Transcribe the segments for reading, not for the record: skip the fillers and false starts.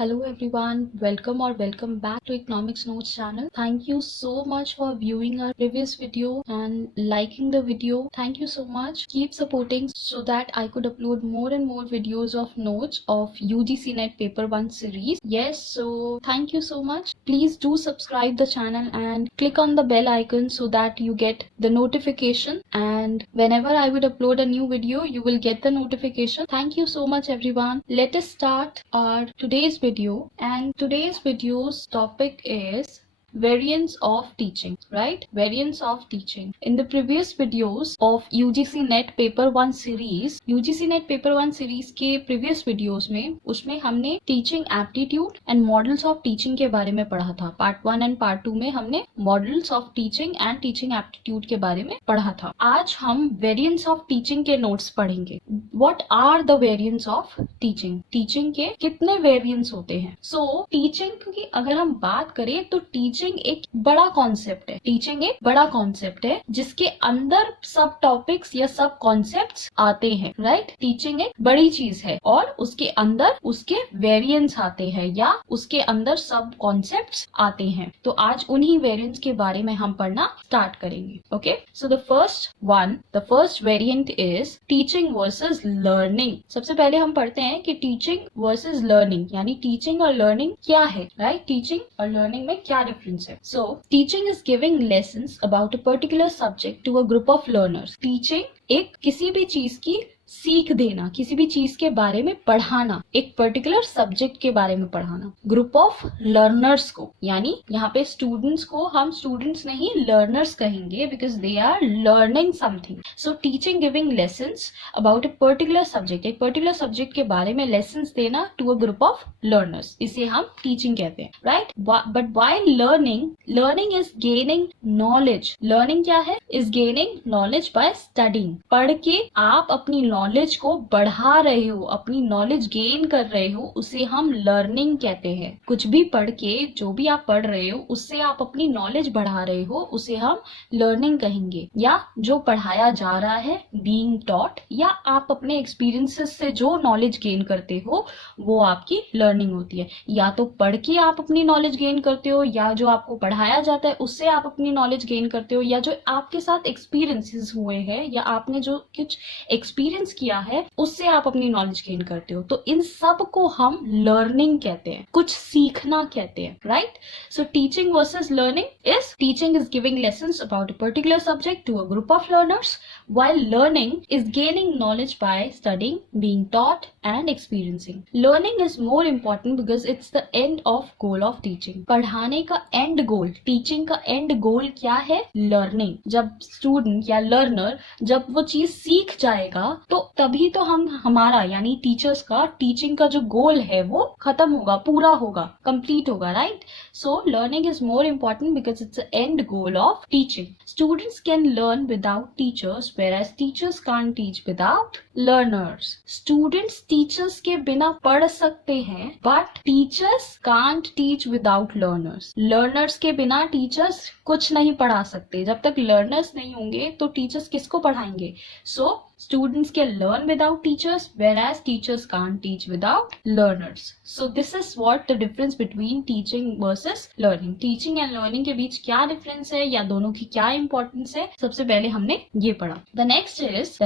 Hello everyone, welcome or welcome back to Economics Notes channel. Thank you so much for viewing our previous video and liking the video. Thank you so much. Keep supporting so that I could upload more and more videos of notes of UGC NET Paper 1 series. Yes, so thank you so much. Please do subscribe the channel and click on the bell icon so that you get the notification, and whenever I would upload a new video, you will get the notification. Thank you so much everyone. Let us start our today's video, and today's video's topic is variants of teaching, right? Variants of teaching. In the previous videos of UGC NET Paper 1 series, UGC NET Paper 1 series के previous videos में उसमें हमने teaching aptitude and models of teaching के बारे में पढ़ा था. Part 1 and Part 2 में हमने models of teaching and teaching aptitude के बारे में पढ़ा था. आज हम variants of teaching के notes पढ़ेंगे. What are the variants of teaching? Teaching के कितने variants होते हैं? So teaching की अगर हम बात करें तो टीचिंग एक बड़ा कॉन्सेप्ट है. टीचिंग एक बड़ा कॉन्सेप्ट है जिसके अंदर सब टॉपिक्स या सब कॉन्सेप्ट्स आते हैं, राइट? टीचिंग एक बड़ी चीज है और उसके अंदर उसके वेरिएंट्स आते हैं या उसके अंदर सब कॉन्सेप्ट्स आते हैं. तो आज उन्हीं वेरिएंट्स के बारे में हम पढ़ना स्टार्ट करेंगे. Okay, so the first variant is teaching versus learning. सबसे पहले हम पढ़ते हैं कि टीचिंग वर्सेस लर्निंग यानी टीचिंग और लर्निंग क्या है, राइट? टीचिंग और लर्निंग में क्या डिफरेंस है? So, teaching is giving lessons about a particular subject to a group of learners. Teaching एक किसी भी चीज की सीख देना, किसी भी चीज के बारे में पढ़ाना, एक पर्टिकुलर सब्जेक्ट के बारे में पढ़ाना ग्रुप ऑफ लर्नर्स को. यानी यहाँ पे स्टूडेंट्स को हम स्टूडेंट्स नहीं लर्नर्स कहेंगे because they are learning something. So teaching giving lessons about a particular subject, एक पर्टिकुलर सब्जेक्ट के बारे में लेसन्स देना to a group of learners, इसे हम टीचिंग कहते हैं, right? But while learning is gaining knowledge. Learning क्या है? Is gaining knowledge by studying. पढ़ के आप अपनी नॉलेज को बढ़ा रहे हो, अपनी नॉलेज गेन कर रहे हो, उसे हम लर्निंग कहते हैं. कुछ भी पढ़ के जो भी आप पढ़ रहे हो उससे आप अपनी नॉलेज बढ़ा रहे हो, उसे हम लर्निंग कहेंगे. या जो पढ़ाया जा रहा है बीइंग टॉट, या आप अपने एक्सपीरियंसेस से जो नॉलेज गेन करते हो वो आपकी लर्निंग होती है. या तो पढ़ के आप अपनी नॉलेज गेन करते हो, या जो आपको पढ़ाया जाता है उससे आप अपनी नॉलेज गेन करते हो, या जो आपके साथ एक्सपीरियंसेस हुए हैं या आपने जो कुछ एक्सपीरियंस किया है उससे आप अपनी नॉलेज गेन करते हो. तो इन सब को हम लर्निंग कहते हैं, कुछ सीखना कहते हैं, right? So teaching versus learning is teaching is giving lessons about a particular subject to a group of learners, while learning is gaining knowledge by studying, being taught and experiencing. Learning is more important because it's the end of goal of teaching. पढ़ाने का end goal, teaching का end goal क्या है? Learning. जब student या learner जब वो चीज सीख जाएगा तो तभी तो हम हमारा यानी टीचर्स का टीचिंग का जो गोल है वो खत्म होगा, पूरा होगा, कंप्लीट होगा, right? So learning is more important because it's the end goal of teaching. Students can learn without teachers whereas teachers can't teach without learners. Students teachers के बिना पढ़ सकते हैं but teachers can't teach without learners. Learners के बिना teachers कुछ नहीं पढ़ा सकते. जब तक learners नहीं होंगे तो teachers किसको पढ़ाएंगे? So students can learn without teachers whereas teachers can't teach without learners. So this is what the difference between teaching versus learning. Teaching and learning के बीच क्या difference है या दोनों की क्या importance है, सबसे पहले हमने ये पढ़ा. The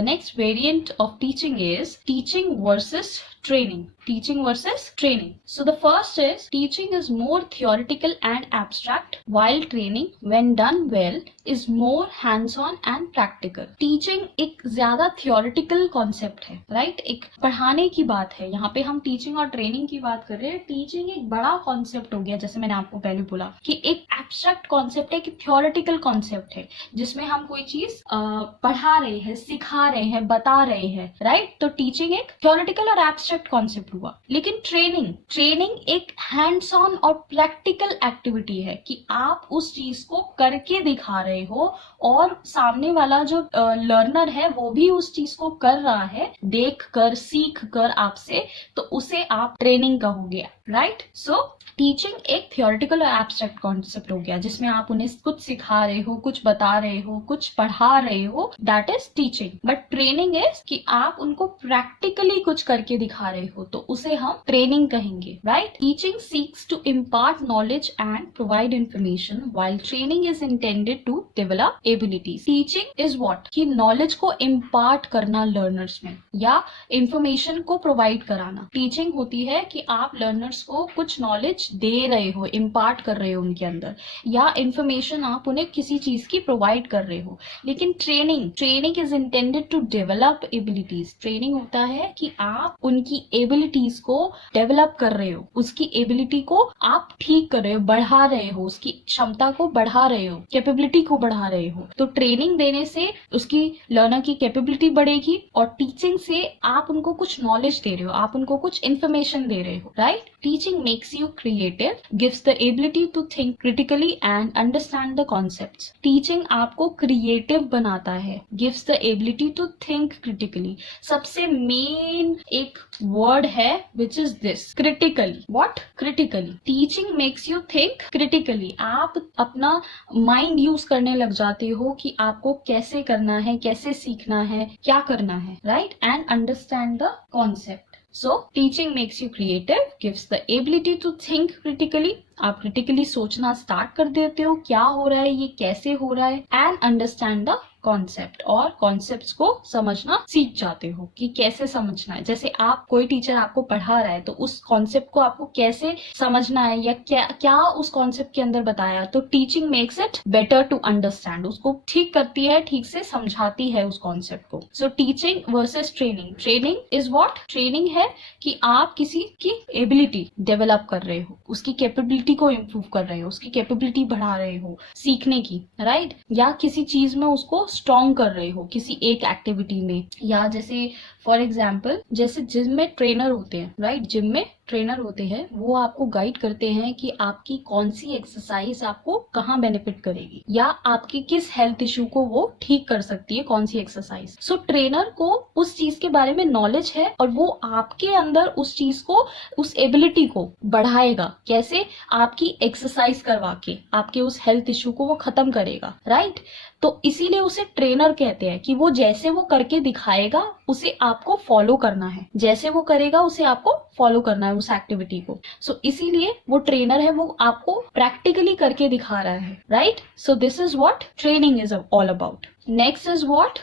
next variant of teaching is teaching versus training. Teaching versus training. So the first is teaching is more theoretical and abstract while training when done well is more hands-on and practical. Teaching एक ज्यादा theoretical concept है, right? एक पढ़ाने की बात है. यहाँ पे हम teaching और training की बात कर रहे हैं. Teaching एक बड़ा concept हो गया, जैसे मैंने आपको पहले बोला कि एक abstract concept है, एक theoretical concept है जिसमें हम कोई चीज पढ़ा रहे हैं, सिखा रहे हैं, बता रहे हैं, right? तो teaching एक theoretical और abstract concept हुआ। लेकिन ट्रेनिंग एक हैंड्स ऑन और प्रैक्टिकल एक्टिविटी है कि आप उस चीज को करके दिखा रहे हो और सामने वाला जो लर्नर है वो भी उस चीज को कर रहा है, देख कर सीख कर आपसे, तो उसे आप ट्रेनिंग कहोगे, राइट। सो टीचिंग एक थियोरेटिकल और एब्स्ट्रैक्ट कॉन्सेप्ट हो गया जिसमें आप उन्हें कुछ सिखा रहे हो, कुछ बता रहे हो, कुछ पढ़ा रहे हो, that is teaching. But training is कि आप उनको प्रैक्टिकली कुछ करके दिखा रहे हो, तो उसे हम ट्रेनिंग कहेंगे, right. Teaching seeks to impart knowledge and provide information while training is intended to develop abilities. Teaching is what, कि नॉलेज को इम्पार्ट करना लर्नर्स में या इंफॉर्मेशन को प्रोवाइड कराना। टीचिंग होती है कि आप लर्नर्स को कुछ नॉलेज दे रहे हो, इम्पार्ट कर रहे हो उनके अंदर, या इंफॉर्मेशन आप उन्हें किसी चीज की प्रोवाइड कर रहे हो। लेकिन training is intended to develop abilities. Training होता है कि आप उनकी एबिलिटीज को डेवलप कर रहे हो, उसकी एबिलिटी को आप ठीक कर रहे हो, बढ़ा रहे हो, उसकी क्षमता को बढ़ा रहे हो, कैपेबिलिटी को बढ़ा रहे हो। तो ट्रेनिंग देने से उसकी लर्नर की कैपेबिलिटी बढ़ेगी और टीचिंग से आप उनको कुछ नॉलेज दे रहे हो, आप उनको कुछ इंफॉर्मेशन दे रहे हो, right. Teaching makes you creative, gives the ability to think critically and understand the concepts. Teaching आपको creative बनाता है, gives the ability to think critically. सबसे main एक word है which is this, critically. What? Critically. Teaching makes you think critically. आप अपना mind use करने लग जाते हो कि आपको कैसे करना है, कैसे सीखना है, क्या करना है, right? And understand the concept. So, teaching makes you creative, gives the ability to think critically. आप क्रिटिकली सोचना स्टार्ट कर देते हो, क्या हो रहा है, ये कैसे हो रहा है, एंड अंडरस्टैंड द कॉन्सेप्ट, और कॉन्सेप्ट्स को समझना सीख जाते हो कि कैसे समझना है। जैसे आप, कोई टीचर आपको पढ़ा रहा है तो उस कॉन्सेप्ट को आपको कैसे समझना है या क्या उस कॉन्सेप्ट के अंदर बताया, तो teaching makes it better to understand, उसको ठीक करती है, ठीक से समझाती है उस कॉन्सेप्ट को। सो teaching versus training is what, training है कि आप किसी की एबिलिटी डेवलप कर रहे हो, उसकी कैपेबिलिटी को इम्प्रूव कर रहे हो, उसकी कैपेबिलिटी बढ़ा रहे हो सीखने की, राइट, या किसी चीज में उसको स्ट्रॉन्ग कर रहे हो, किसी एक एक्टिविटी में। या जैसे फॉर एग्जाम्पल, जैसे जिम में ट्रेनर होते हैं, राइट, जिम में ट्रेनर होते हैं, वो आपको गाइड करते हैं कि आपकी कौन सी एक्सरसाइज आपको कहाँ बेनिफिट करेगी या आपकी किस हेल्थ इश्यू को वो ठीक कर सकती है, कौन सी एक्सरसाइज। सो ट्रेनर को उस चीज के बारे में नॉलेज है और वो आपके अंदर उस चीज को, उस एबिलिटी को बढ़ाएगा, कैसे, आपकी एक्सरसाइज करवा के आपके उस हेल्थ इश्यू को वो खत्म करेगा, राइट। तो इसीलिए उसे ट्रेनर कहते हैं कि वो जैसे वो करके दिखाएगा उसे आपको फॉलो करना है, जैसे वो करेगा उसे आपको फॉलो करना है उस एक्टिविटी को। सो इसीलिए वो ट्रेनर है, वो आपको प्रैक्टिकली करके दिखा रहा है, right. So this is what training is all about. Next is what,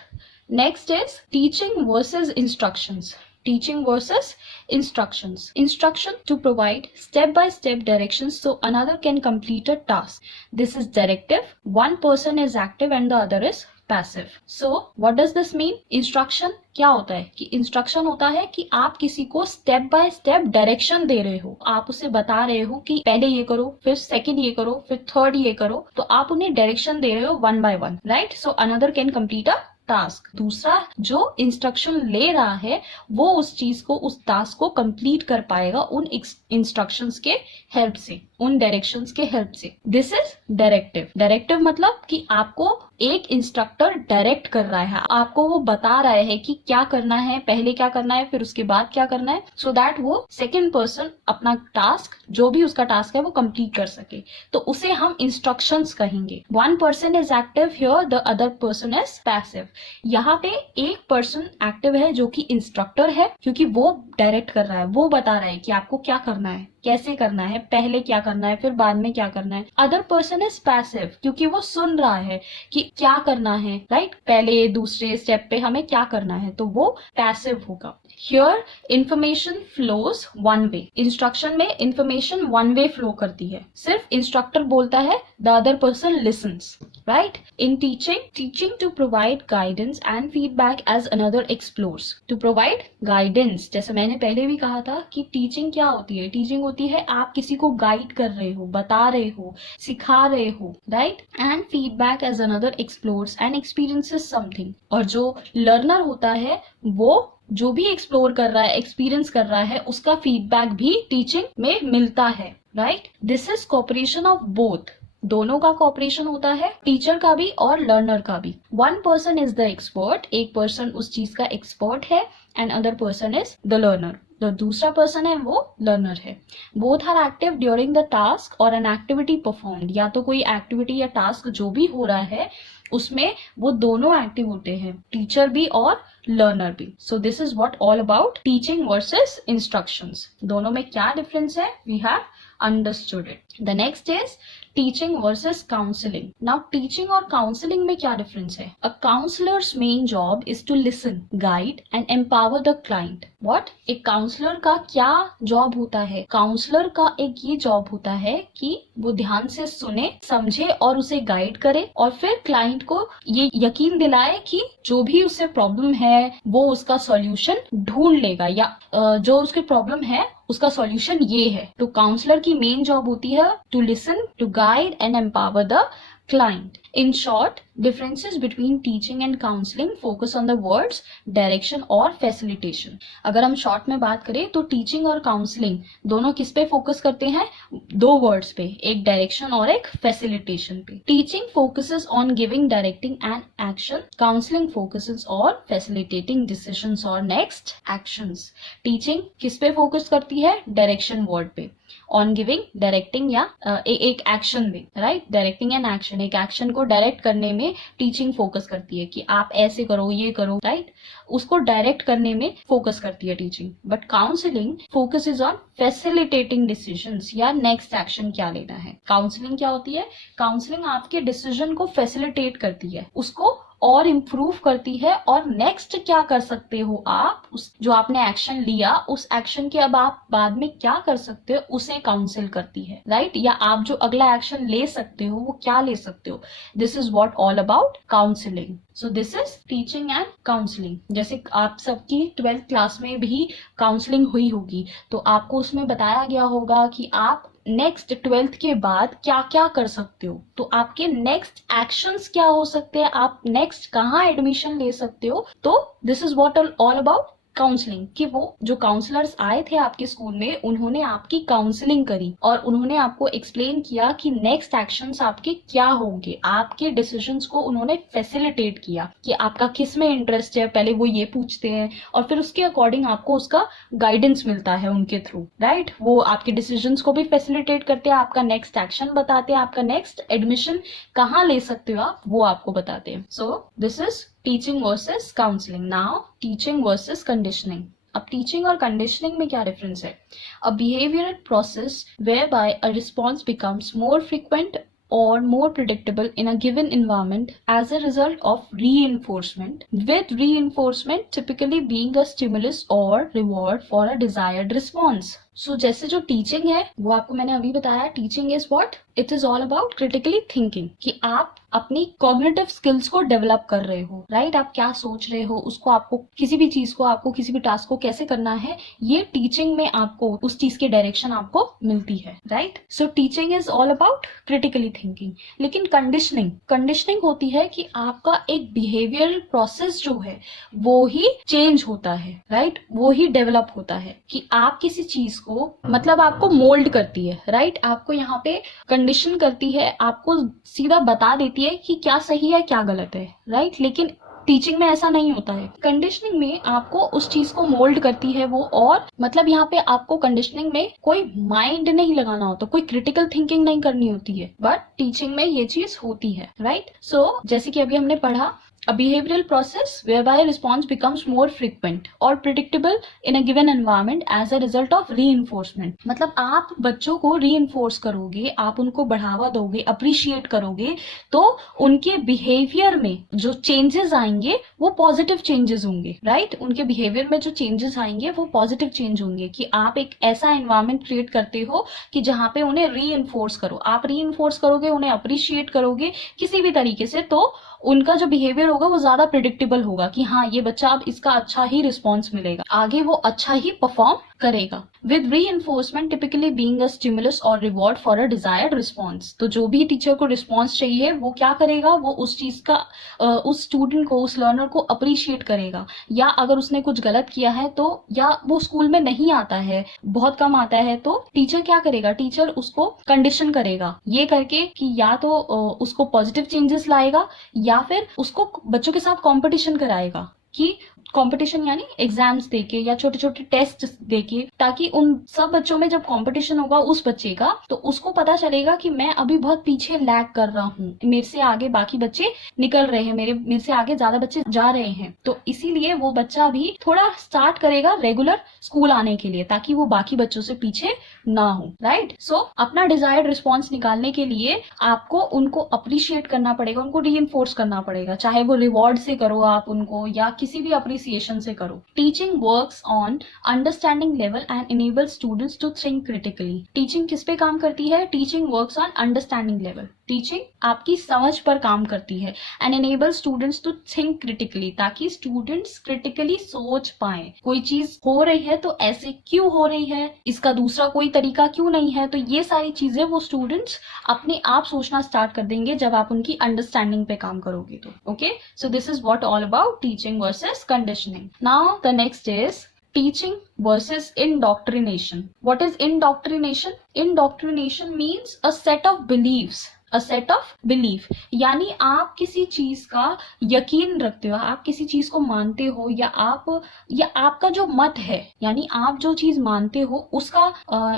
next is teaching versus instructions. Teaching versus instructions. Instruction to provide step-by-step directions so another can complete a task. This is directive. One person is active and the other is passive. So, what does this mean? Instruction क्या होता है कि instruction होता है कि आप किसी को स्टेप बाय स्टेप डायरेक्शन दे रहे हो, आप उसे बता रहे हो कि पहले ये करो, फिर सेकंड ये करो, फिर थर्ड ये करो, तो आप उन्हें डायरेक्शन दे रहे हो one by one, right. So another can complete a task. दूसरा जो इंस्ट्रक्शन ले रहा है वो उस चीज को, उस टास्क को कंप्लीट कर पाएगा उन इंस्ट्रक्शंस के हेल्प से, उन डायरेक्शंस के हेल्प से। This is directive. डायरेक्टिव मतलब कि आपको एक इंस्ट्रक्टर डायरेक्ट कर रहा है, आपको वो बता रहा है कि क्या करना है, पहले क्या करना है, फिर उसके बाद क्या करना है, सो दैट वो सेकेंड पर्सन अपना टास्क, जो भी उसका टास्क है, वो कंप्लीट कर सके, तो उसे हम इंस्ट्रक्शंस कहेंगे। One person is active here, the other person is passive. यहाँ पे एक पर्सन एक्टिव है जो कि इंस्ट्रक्टर है, क्योंकि वो डायरेक्ट कर रहा है, वो बता रहा है कि आपको क्या करना है, कैसे करना है, पहले क्या करना है, फिर बाद में क्या करना है। अदर पर्सन इज पैसिव, क्योंकि वो सुन रहा है कि क्या करना है, राइट, पहले दूसरे स्टेप पे हमें क्या करना है, तो वो पैसिव होगा। Here information flows one way. Instruction में इंफॉर्मेशन वन वे फ्लो करती है, सिर्फ इंस्ट्रक्टर बोलता है, the other person listens, right. In teaching to provide guidance and feedback as another explores. To provide guidance, जैसे मैंने पहले भी कहा था कि टीचिंग क्या होती है, टीचिंग होती है आप किसी को गाइड कर रहे हो, बता रहे हो, सिखा रहे हो, right. And feedback as another explores and experiences something. और जो लर्नर होता है वो जो भी एक्सप्लोर कर रहा है, एक्सपीरियंस कर रहा है, उसका फीडबैक भी टीचिंग में मिलता है, right. This is cooperation of both, दोनों का कोऑपरेशन होता है, टीचर का भी और लर्नर का भी। One person is the expert, एक पर्सन उस चीज का एक्सपर्ट है, and other person is the learner, जो दूसरा पर्सन है वो लर्नर है। Both are active during the task और एन एक्टिविटी परफॉर्म्ड, या तो कोई एक्टिविटी या टास्क जो भी हो रहा है उसमें वो दोनों एक्टिव होते हैं, टीचर भी और लर्नर भी। So this is what all about teaching versus instructions. दोनों में क्या डिफरेंस है, we have understood it. The next is teaching versus counselling. Now teaching और काउंसलिंग में क्या डिफरेंस है? A counsellor's main job is to listen, guide and empower the client. What? एक counsellor का क्या जॉब होता है? काउंसलर का एक ये जॉब होता है कि वो ध्यान से सुने, समझे और उसे गाइड करे, और फिर क्लाइंट को ये यकीन दिलाए कि जो भी उसे प्रॉब्लम है वो उसका सॉल्यूशन ढूंढ लेगा, या जो उसकी प्रॉब्लम है उसका सॉल्यूशन ये है। तो काउंसलर की मेन जॉब होती है to listen, to guide and empower the client. In short, differences between teaching and counseling focus on the words direction और facilitation. अगर हम short में बात करें तो teaching और counseling दोनों किस पे focus करते हैं? दो words पे, एक direction और एक facilitation पे। Teaching focuses on giving, directing and action. Counseling focuses on facilitating decisions और next actions. Teaching किस पे focus करती है? Direction word पे, ऑन गिविंग, डायरेक्टिंग या एक एक्शन में, राइट। डायरेक्टिंग एंड एक्शन, एक एक्शन को डायरेक्ट करने में टीचिंग फोकस करती है कि आप ऐसे करो, ये करो, राइट। उसको डायरेक्ट करने में फोकस करती है teaching. But counselling focus is on facilitating decisions, या नेक्स्ट एक्शन क्या लेना है। काउंसलिंग क्या होती है? काउंसलिंग आपके डिसीजन को फैसिलिटेट करती है, उसको और इम्प्रूव करती है, और नेक्स्ट क्या कर सकते हो आप, उस जो आपने एक्शन लिया उस एक्शन के अब आप बाद में क्या कर सकते हो उसे काउंसिल करती है, राइट। या आप जो अगला एक्शन ले सकते हो वो क्या ले सकते हो। This is what all about counselling. So this is teaching and counselling. जैसे आप सबकी 12th क्लास में भी काउंसलिंग हुई होगी, तो आपको उसमें बताया गया होगा कि आप नेक्स्ट 12th के बाद क्या क्या कर सकते हो, तो आपके नेक्स्ट एक्शंस क्या हो सकते हैं, आप नेक्स्ट कहाँ एडमिशन ले सकते हो। तो this is what all about counselling, कि वो जो काउंसलर्स आए थे आपके स्कूल में, उन्होंने आपकी काउंसलिंग करी और उन्होंने आपको एक्सप्लेन किया कि नेक्स्ट एक्शंस आपके क्या होंगे। आपके डिसीजंस को उन्होंने फैसिलिटेट किया कि आपका किस में इंटरेस्ट है, पहले वो ये पूछते हैं और फिर उसके अकॉर्डिंग आपको उसका गाइडेंस मिलता है उनके थ्रू, राइट। वो आपके डिसीजंस को भी फैसिलिटेट करते हैं, आपका नेक्स्ट एक्शन बताते हैं, आपका नेक्स्ट एडमिशन कहाँ ले सकते हो आप वो आपको बताते हैं। सो this is teaching versus counselling. Now teaching versus conditioning. अब टीचिंग और कंडीशनिंग में क्या डिफरेंस है? A behavioural process whereby a response becomes more frequent or more predictable in a given environment as a result of reinforcement, with reinforcement typically being a stimulus or reward for a desired response. So जैसे जो teaching है वो आपको मैंने अभी बताया, teaching is what, it is all about critically thinking, कि आप अपनी कॉग्निटिव स्किल्स को डेवलप कर रहे हो, राइट। आप क्या सोच रहे हो, उसको आपको किसी भी चीज को, आपको किसी भी टास्क को कैसे करना है, ये टीचिंग में आपको उस चीज की डायरेक्शन आपको मिलती है, right. So teaching is all about critically thinking. लेकिन कंडीशनिंग होती है कि आपका एक बिहेवियरल प्रोसेस जो है वो ही चेंज होता है, राइट, वो ही डेवलप होता है, कि आप किसी चीज को, मतलब आपको मोल्ड करती है, राइट। आपको यहाँ पे कंडीशन करती है, आपको सीधा बता देती है कि क्या सही है क्या गलत है, राइट। लेकिन टीचिंग में ऐसा नहीं होता है। कंडीशनिंग में आपको उस चीज को मोल्ड करती है वो, और मतलब यहाँ पे आपको कंडीशनिंग में कोई माइंड नहीं लगाना होता, कोई क्रिटिकल थिंकिंग नहीं करनी होती है, बट टीचिंग में ये चीज होती है, राइट। सो जैसे कि अभी हमने पढ़ा, a behavioral process whereby response becomes more frequent or predictable in a given environment as a result of reinforcement. मतलब आप बच्चों को reinforce करोगे, आप उनको बढ़ावा दोगे, appreciate करोगे, तो उनके behavior में जो changes आएंगे वो positive changes होंगे, right? उनके behavior में जो changes आएंगे वो positive change होंगे, कि आप एक ऐसा environment create करते हो कि जहाँ पे उन्हें reinforce करो, आप reinforce करोगे, उन्हें appreciate करोगे किसी भी तरीके से, तो उनका जो बिहेवियर होगा वो ज्यादा प्रिडिक्टेबल होगा कि हाँ ये बच्चा अब इसका अच्छा ही रिस्पॉन्स मिलेगा, आगे वो अच्छा ही परफॉर्म करेगा, with reinforcement typically being a stimulus और reward for a desired response. तो जो भी टीचर को रिस्पॉन्स चाहिए वो क्या करेगा, वो उस चीज का उस स्टूडेंट को, उस लर्नर को अप्रिशिएट करेगा। या अगर उसने कुछ गलत किया है तो, या वो स्कूल में नहीं आता है, बहुत कम आता है, तो टीचर क्या करेगा, टीचर उसको कंडीशन करेगा ये करके कि या तो उसको पॉजिटिव चेंजेस लाएगा, या फिर उसको बच्चों के साथ कंपटीशन कराएगा, कि कंपटीशन यानी एग्जाम्स देके या छोटे छोटे टेस्ट देके, ताकि उन सब बच्चों में जब कंपटीशन होगा उस बच्चे का, तो उसको पता चलेगा कि मैं अभी बहुत पीछे लैग कर रहा हूँ, मेरे से आगे बाकी बच्चे निकल रहे हैं, मेरे से आगे ज्यादा बच्चे जा रहे हैं। तो इसीलिए वो बच्चा भी थोड़ा स्टार्ट करेगा रेगुलर स्कूल आने के लिए, ताकि वो बाकी बच्चों से पीछे ना हो, राइट। सो अपना डिजायर्ड रिस्पॉन्स निकालने के लिए आपको उनको अप्रिशिएट करना पड़ेगा, उनको रीइंफोर्स करना पड़ेगा, चाहे वो रिवॉर्ड से करो आप उनको, या किसी भी अप्रिसिएशन से करो। Teaching works on understanding level and enable students to think critically. Teaching किस पे काम करती है? Teaching works on understanding level. Teaching आपकी समझ पर काम करती है, and enable students to think critically, ताकि स्टूडेंट्स क्रिटिकली सोच पाए। कोई चीज हो रही है तो ऐसे क्यों हो रही है, इसका दूसरा कोई तरीका क्यों नहीं है, तो ये सारी चीजें वो स्टूडेंट्स अपने आप सोचना स्टार्ट कर देंगे जब आप उनकी अंडरस्टैंडिंग पे काम करोगे तो। Okay, so this is what all about teaching versus conditioning. Now the next is teaching versus indoctrination. What is indoctrination? Indoctrination means a set of beliefs. A set of belief, यानी आप किसी चीज का यकीन रखते हो, आप किसी चीज को मानते हो, या आपका जो मत है, यानी आप जो चीज मानते हो उसका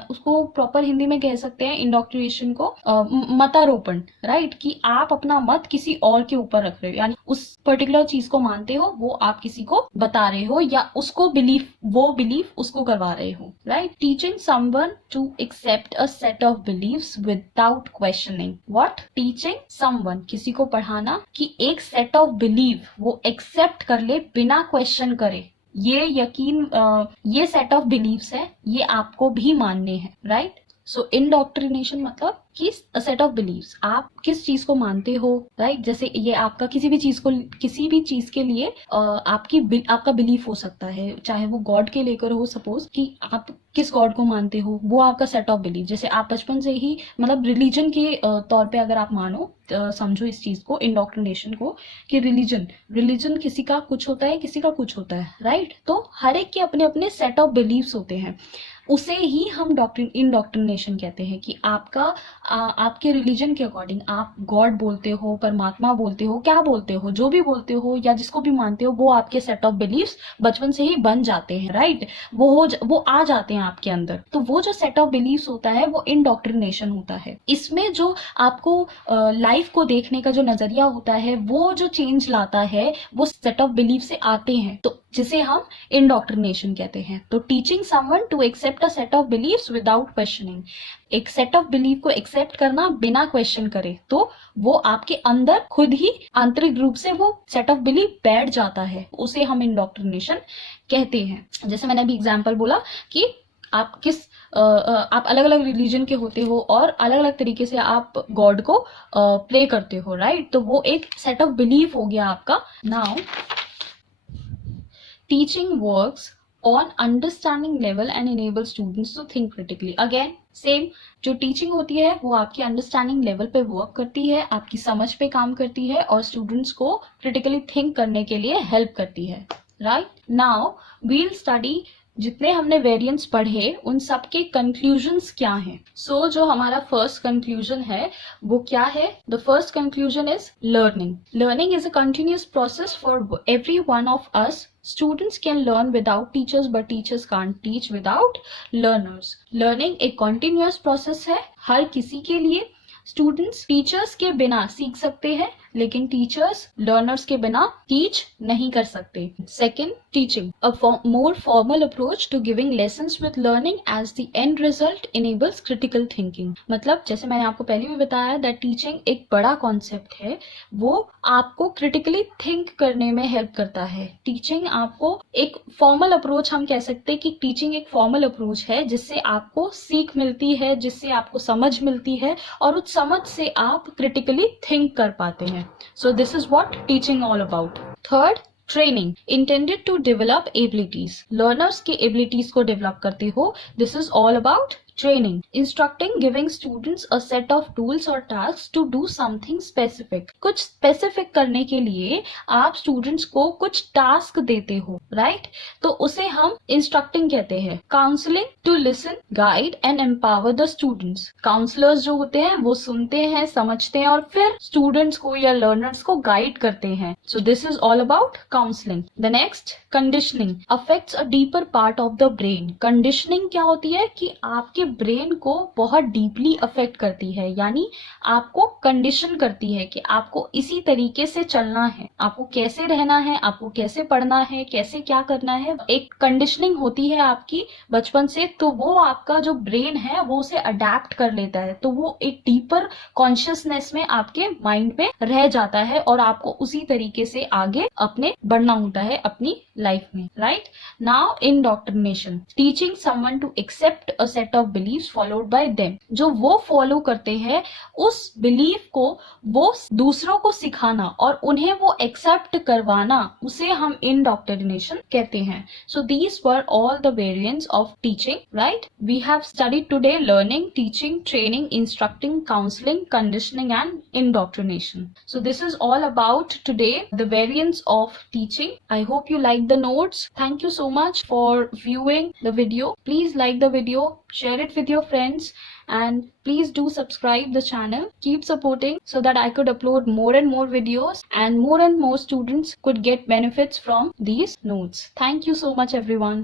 उसको प्रॉपर हिंदी में कह सकते हैं इंडोक्ट्रिनेशन को मतारोपण, राइट। कि आप अपना मत किसी और के ऊपर रख रहे हो, यानी उस पर्टिकुलर चीज को मानते हो, वो आप किसी को बता रहे हो, या उसको वो बिलीफ उसको करवा रहे हो, right. Teaching someone to accept a set of beliefs without questioning. What? Teaching someone, किसी को पढ़ाना कि एक सेट ऑफ बिलीव वो एक्सेप्ट कर ले बिना क्वेश्चन करे। ये यकीन, ये सेट ऑफ बिलीव्स है, ये आपको भी मानने हैं, राइट। सो इंडोक्ट्रिनेशन मतलब कि सेट ऑफ बिलीव्स, आप किस चीज को मानते हो, राइट। जैसे ये आपका किसी भी चीज के लिए आपका बिलीफ हो सकता है, चाहे वो गॉड के लेकर हो, सपोज कि आप किस गॉड को मानते हो, वो आपका सेट ऑफ बिलीफ। जैसे आप बचपन से ही, मतलब रिलीजन के तौर पे अगर आप मानो, समझो इस चीज को, इंडोक्ट्रिनेशन को, कि रिलीजन किसी का कुछ होता है, किसी का कुछ होता है, राइट। तो हर एक के अपने अपने सेट ऑफ बिलीव्स होते हैं, उसे ही हम इंडोक्ट्रिनेशन कहते हैं। कि आपके रिलीजन के अकॉर्डिंग आप गॉड बोलते हो, परमात्मा बोलते हो, क्या बोलते हो, जो भी बोलते हो या जिसको भी मानते हो, वो आपके सेट ऑफ बिलीव्स बचपन से ही बन जाते हैं, राइट। वो आ जाते हैं आपके अंदर। तो वो जो सेट ऑफ बिलीव्स होता है वो इंडोक्ट्रिनेशन होता है। इसमें जो आपको लाइफ को देखने का जो नजरिया होता है, वो जो चेंज लाता है, वो सेट ऑफ बिलीव से आते हैं, तो जिसे हम इंडोक्ट्रिनेशन कहते हैं। तो teaching someone to accept a set of beliefs without questioning, एक सेट ऑफ बिलीव को एक्सेप्ट करना बिना क्वेश्चन करे, तो वो आपके अंदर खुद ही आंतरिक रूप से वो सेट ऑफ बिलीव बैठ जाता है, उसे हम इंडोक्ट्रिनेशन कहते हैं। जैसे मैंने अभी एग्जांपल बोला कि आप आप अलग अलग रिलीजन के होते हो और अलग अलग तरीके से आप गॉड को प्ले करते हो, राइट। तो वो एक सेट ऑफ बिलीफ हो गया आपका। Now teaching works on understanding level and enable students to think critically. Again same, जो टीचिंग होती है वो आपकी अंडरस्टैंडिंग लेवल पे वर्क करती है, आपकी समझ पे काम करती है, और स्टूडेंट्स को क्रिटिकली थिंक करने के लिए हेल्प करती है, राइट। नाउ वील स्टडी जितने हमने वेरिएंट्स पढ़े उन सब के कंक्लूजन्स क्या हैं। सो जो हमारा फर्स्ट कंक्लूजन है वो क्या है? The first conclusion is learning is a continuous process for every one of us. Students can learn without teachers, but teachers can't teach without learners. Learning एक continuous process है हर किसी के लिए। स्टूडेंट्स टीचर्स के बिना सीख सकते हैं, लेकिन टीचर्स लर्नर्स के बिना टीच नहीं कर सकते। Second, teaching a more formal approach to giving lessons with learning as the end result enables critical thinking. मतलब जैसे मैंने आपको पहले भी बताया दैट टीचिंग एक बड़ा कॉन्सेप्ट है, वो आपको क्रिटिकली थिंक करने में हेल्प करता है। टीचिंग आपको एक फॉर्मल अप्रोच, हम कह सकते हैं कि टीचिंग एक फॉर्मल अप्रोच है जिससे आपको सीख मिलती है, जिससे आपको समझ मिलती है, और उस समझ से आप क्रिटिकली थिंक कर पाते हैं। So this is what teaching all about. Third, training intended to develop abilities, learners की एबिलिटीज को डेवलप करते हो. This is all about training. Instructing, giving students a set of tools or tasks to do something specific. कुछ specific करने के लिए आप students को कुछ task देते हो, right? तो उसे हम instructing कहते हैं. Counseling, to listen, guide and empower the students. Counselors जो होते हैं वो सुनते हैं, समझते हैं और फिर students को या learners को guide करते हैं. So this is all about counseling. The next, conditioning, affects a deeper part of the brain. Conditioning क्या होती है कि आपके ब्रेन को बहुत डीपली अफेक्ट करती है, यानी आपको कंडीशन करती है कि आपको इसी तरीके से चलना है, आपको कैसे रहना है, आपको कैसे पढ़ना है, कैसे क्या करना है. एक कंडीशनिंग होती है आपकी बचपन से, तो वो आपका जो ब्रेन है वो उसे अडेप्ट कर लेता है, तो वो एक डीपर कॉन्शियसनेस में आपके माइंड में रह जाता है और आपको उसी तरीके से आगे अपने बढ़ना होता है अपनी लाइफ में, right. Now indoctrination, teaching someone to accept a set of beliefs followed by them. जो वो फॉलो करते हैं उस बिलीफ को वो दूसरों को सिखाना और उन्हें वो एक्सेप्ट करवाना, उसे हम इंडोक्ट्रिनेशन कहते हैं. So these were all the variants of teaching, right. We have studied today learning, teaching, training, instructing, counselling, conditioning and indoctrination. So this is all about today the variants of teaching. I hope you like the notes. Thank you so much for viewing the video. Please like the video, share it with your friends, and please do subscribe the channel. Keep supporting so that I could upload more and more videos and more students could get benefits from these notes. Thank you so much everyone.